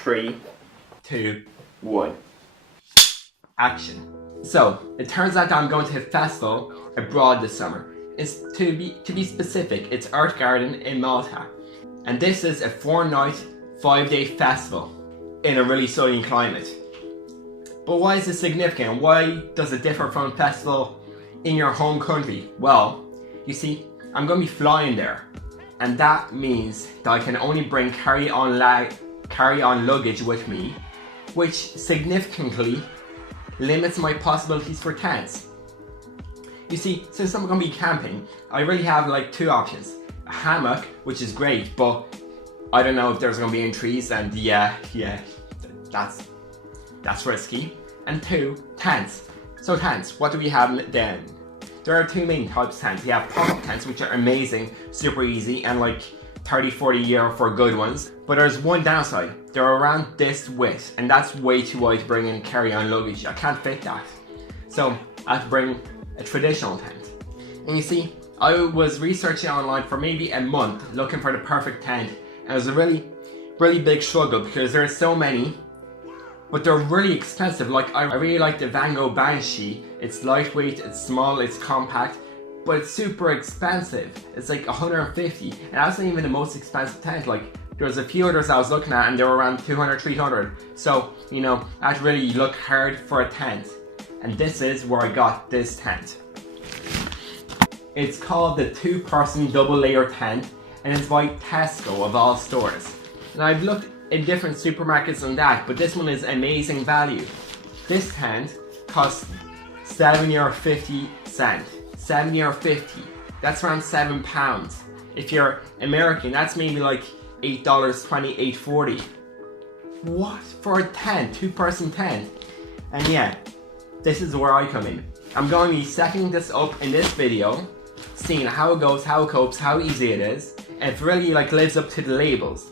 3, 2, 1. Action. So, it turns out that I'm going to a festival abroad this summer. It's to be specific, it's Art Garden in Malta. And this is a 4-night, 5-day festival in a really sunny climate. But why is this significant? Why does it differ from a festival in your home country? Well, you see, I'm going to be flying there. And that means that I can only bring carry-on luggage with me, which significantly limits my possibilities for tents. You see, since I'm going to be camping, I really have like 2 options. A hammock, which is great, but I don't know if there's going to be any trees, and that's risky. And 2, tents. So tents, what do we have then? There are 2 main types of tents. We have pop-up tents, which are amazing, super easy, and like 30-40 euro for good ones. But there's one downside. They're around this width, and that's way too wide to bring in carry-on luggage. I can't fit that. So I have to bring a traditional tent. And you see, I was researching online for maybe a month looking for the perfect tent. And it was a really big struggle because there are so many, but they're really expensive. Like I really like the Van Gogh Banshee. It's lightweight, it's small, it's compact, but it's super expensive. It's like 150, and that's not even the most expensive tent. Like there's a few others I was looking at and they were around 200, 300. So, you know, I had to really look hard for a tent. And this is where I got this tent. It's called the 2-person double layer tent, and it's by Tesco of all stores. And I've looked in different supermarkets on that, but this one is amazing value. This tent costs €7.50. €7.50. That's around £7. If you're American, that's maybe like $8.20, $8.40. What? For a tent, 2-person tent? And yeah, this is where I come in. I'm going to be setting this up in this video, seeing how it goes, how it copes, how easy it is, and if it really like lives up to the labels.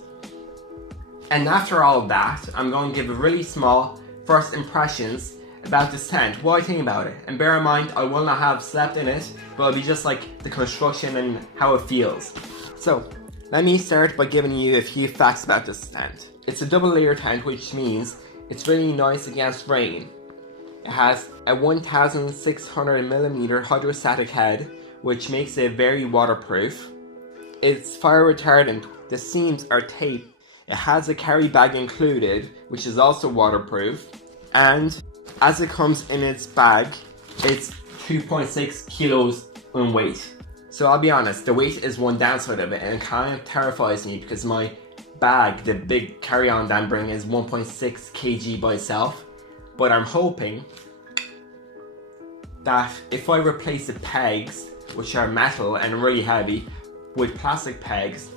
And after all of that, I'm going to give a really small first impressions about this tent, what I think about it. And bear in mind, I will not have slept in it, but it'll be just like the construction and how it feels. So, let me start by giving you a few facts about this tent. It's a double layer tent, which means it's really nice against rain. It has a 1600mm hydrostatic head, which makes it very waterproof. It's fire retardant. The seams are taped. It has a carry bag included, which is also waterproof. And as it comes in its bag, it's 2.6 kilos in weight. So I'll be honest, the weight is one downside of it, and it kind of terrifies me because my bag, the big carry-on that I'm bringing, is 1.6 kg by itself. But I'm hoping that if I replace the pegs, which are metal and really heavy, with plastic pegs,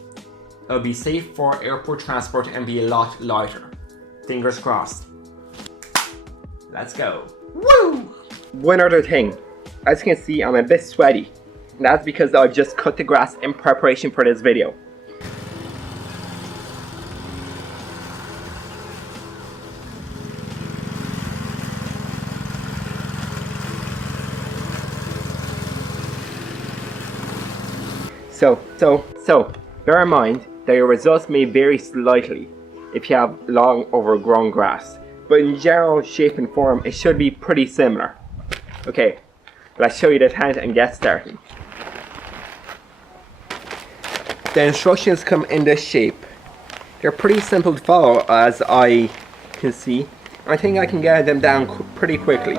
it'll be safe for airport transport and be a lot lighter. Fingers crossed. Let's go. Woo! One other thing. As you can see, I'm a bit sweaty. And that's because I've just cut the grass in preparation for this video. So, bear in mind that your results may vary slightly if you have long overgrown grass, but in general shape and form it should be pretty similar. Okay, let's show you the tent and get started. The instructions come in this shape. They're pretty simple to follow, as I can see. I think I can get them down pretty quickly.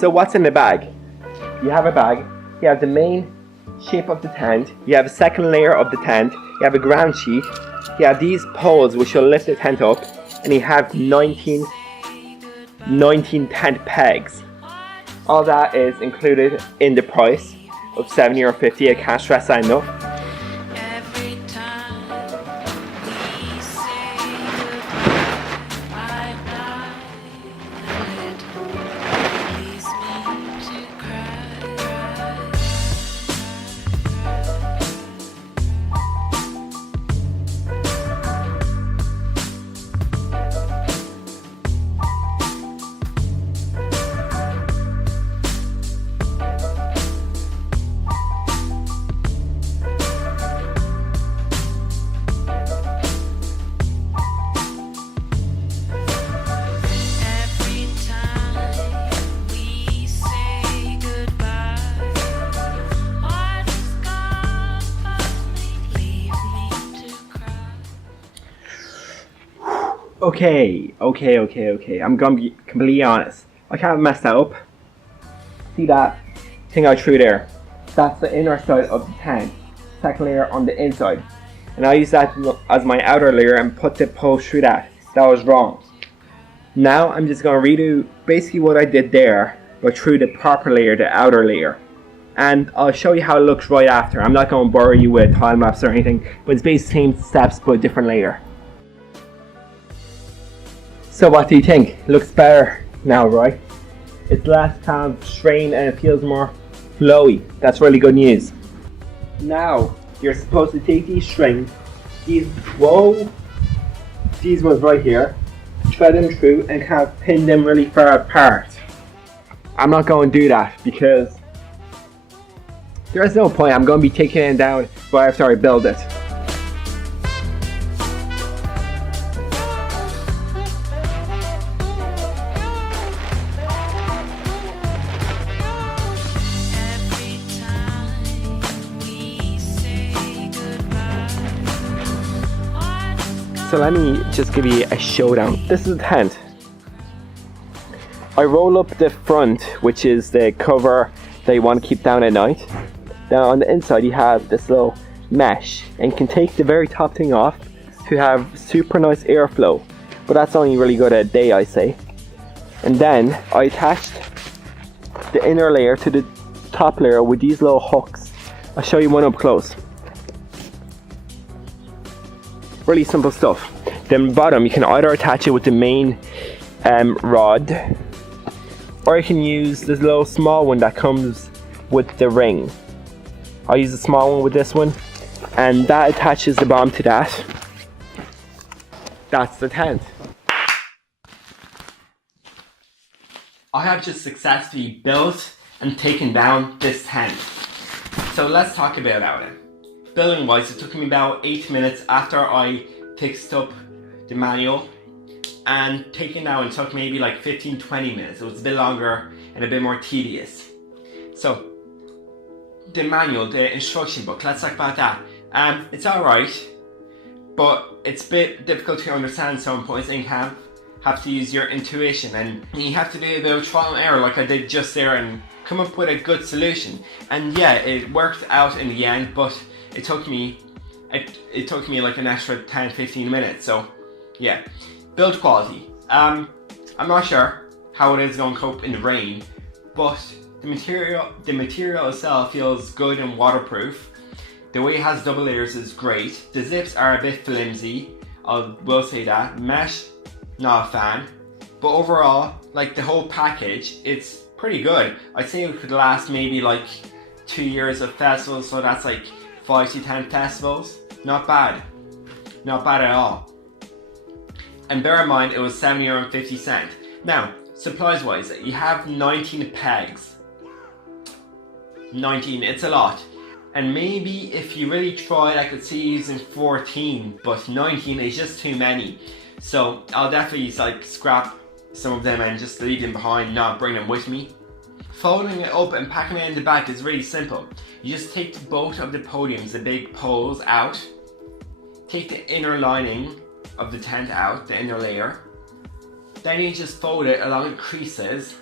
So what's in the bag? You have a bag, you have the main shape of the tent, you have a second layer of the tent, you have a ground sheet, you have these poles which will lift the tent up, and you have 19 tent pegs. All that is included in the price of €7.50. I can't stress that enough. Okay. I'm gonna be completely honest. I can't mess that up. See that thing I threw there? That's the inner side of the tent. Second layer on the inside. And I use that as my outer layer and put the post through that. That was wrong. Now I'm just gonna redo basically what I did there, but through the proper layer, the outer layer. And I'll show you how it looks right after. I'm not gonna bore you with time lapse or anything, but it's basically the same steps but a different layer. So what do you think? Looks better now, right? It's less kind of strained and it feels more flowy. That's really good news. Now you're supposed to take these strings, these ones right here, thread them through and kind of pin them really far apart. I'm not going to do that because there's no point. I'm going to be taking it down right after I build it. So let me just give you a showdown. This is the tent. I roll up the front, which is the cover that you want to keep down at night. Now on the inside you have this little mesh, and you can take the very top thing off to have super nice airflow. But that's only really good at day, I say. And then I attached the inner layer to the top layer with these little hooks. I'll show you one up close. Really simple stuff. Then bottom you can either attach it with the main rod, or you can use this little small one that comes with the ring. I'll use the small one with this one, and that attaches the bottom to that. That's the tent. I have just successfully built and taken down this tent. So let's talk about it. Building wise, it took me about 8 minutes after I fixed up the manual, and taking down it took maybe like 15-20 minutes. It was a bit longer and a bit more tedious. So the manual, the instruction book, let's talk about that. It's alright, but it's a bit difficult to understand some points, and you have to use your intuition, and you have to do a bit of trial and error like I did just there and come up with a good solution. And yeah, it worked out in the end, but it took me like an extra 10-15 minutes. So yeah. Build quality. I'm not sure how it is going to cope in the rain, but the material itself feels good and waterproof. The way it has double layers is great. The zips are a bit flimsy, I will say that. Mesh, not a fan. But overall, like the whole package, it's pretty good. I'd say it could last maybe like 2 years of festivals, so that's like 5 to 10 festivals. Not bad. Not bad at all. And bear in mind, it was €7.50. Now, supplies wise, you have 19 pegs. 19, it's a lot. And maybe if you really tried, I could see using 14, but 19 is just too many. So I'll definitely like scrap some of them and just leave them behind, not bring them with me. Folding it up and packing it in the back is really simple. You just take both of the podiums, the big poles out, take the inner lining of the tent out, the inner layer, then you just fold it along the creases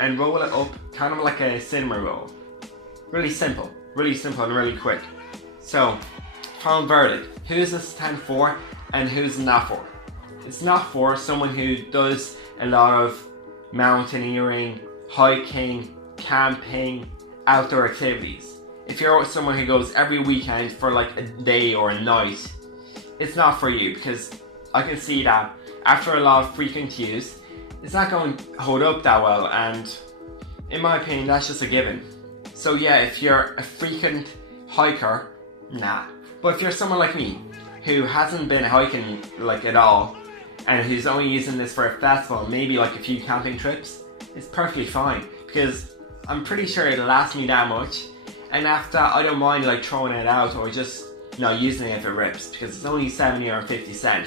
and roll it up kind of like a cinema roll. Really simple and really quick. So, final verdict, who is this tent for and who's it not for? It's not for someone who does a lot of mountaineering, hiking, camping, outdoor activities. If you're someone who goes every weekend for like a day or a night, it's not for you, because I can see that after a lot of frequent use, it's not going to hold up that well, and in my opinion, that's just a given. So yeah, if you're a frequent hiker, nah. But if you're someone like me, who hasn't been hiking like at all, and who's only using this for a festival, maybe like a few camping trips, it's perfectly fine, because I'm pretty sure it'll last me that much, and after I don't mind like throwing it out or just using it if it rips, because it's only €7.50.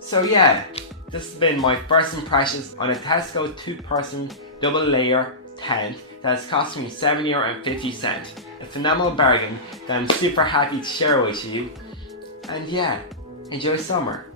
So yeah, this has been my first impressions on a Tesco 2-person double layer tent that has cost me €7.50. A phenomenal bargain that I'm super happy to share with you. And yeah, enjoy summer.